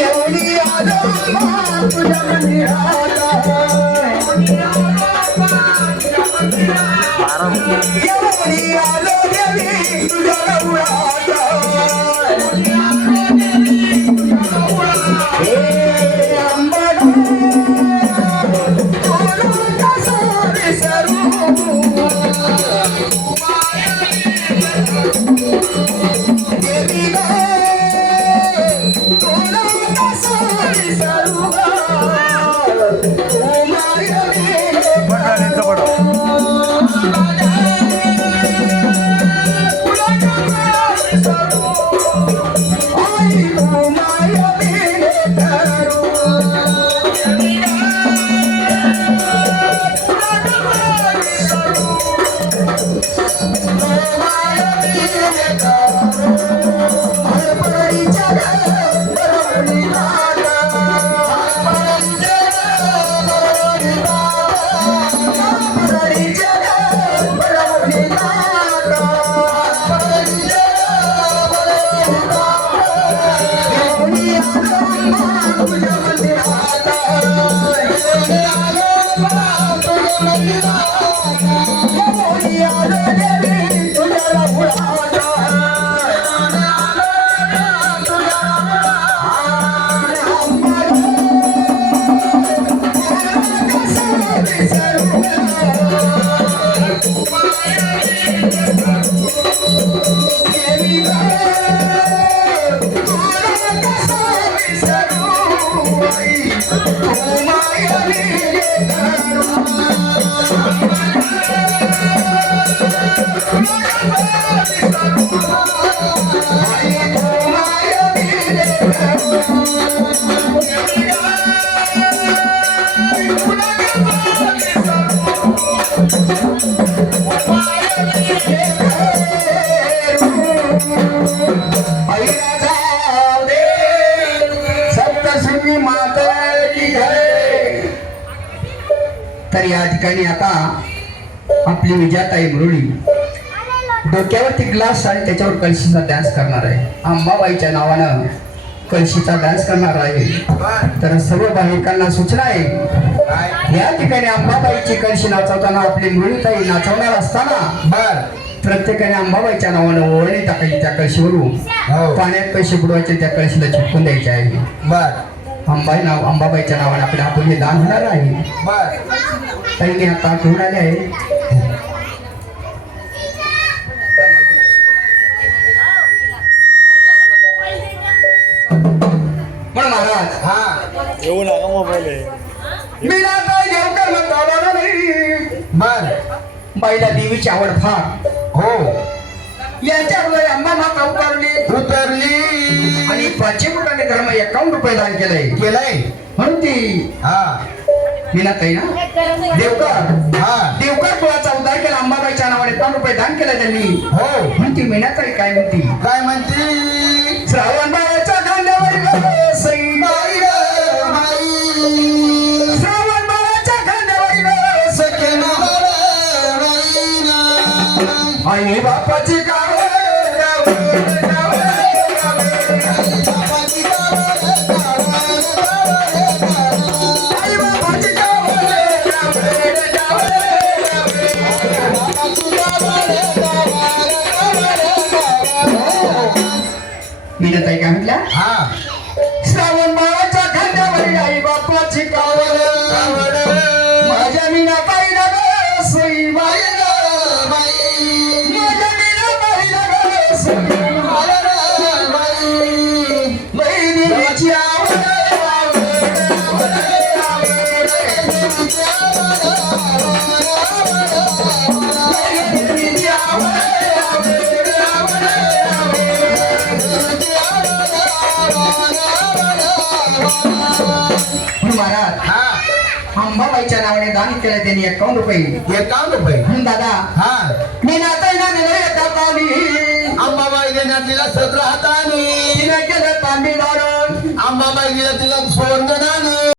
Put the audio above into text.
Yeah. तर या ठिकाणी आता आपली विजयाताई मुरळी डोक्यावरती ग्लास आणि त्याच्यावर कळशीचा डान्स करणार आहे. अंबाबाईच्या नावानं कळशीचा डान्स करणार आहे. तर सर्व भाविकांना सूचना आहे, या ठिकाणी अंबाबाईची कळशी नाचवताना आपली मुरळीताई नाचवणार असताना प्रत्येकाने अंबाबाईच्या नावानं ओळणी टाकायची त्या कळशीवरून, पाण्यात पैसे बुडवायचे, त्या कळशीला चिपकून द्यायचे आहे. अंबाबाईच्या नावाने आपल्या हातून हे दान होणार आहे. ताईने आता घेऊन आले आहे. पण महाराज येऊ नका मोबाईल मी बाईला देवीची आवड फार. हो याच्यावर अंबा माता उतरली आणि 5 फुटाने धर्म 51 रुपये दान केलंय. म्हणून ती मीनाताई ना देवकर कुळाचा उद्धार केला. अंबाबाईच्या नावाने 51 रुपये दान केलं त्यांनी. हो म्हणती मीनाताई काय म्हणती, काय म्हणते? श्रावण बाळाच्या खांद्यावर श्रावण बाळाच्या खांद्यावर आई बापाची गाव मीनाताई काय म्हटल्या, श्रावण बाळाच्या खांद्यावर आई बापाची कावड माझ्या मीनाताईला ग सई बाई माझ्या मीनाताईला ग सई बाई देवीची आवड अंबाबाईच्या नावाने दान केलं त्यांनी 51 रुपये. 51 रुपये म्हणून दादा मी नाताईला दिलं एका पाणी अंबाबाई देण्यात तिला 17 हाताने तिने केलं तांबी दान अंबाबाई दिला तिला सुवर्ण दान.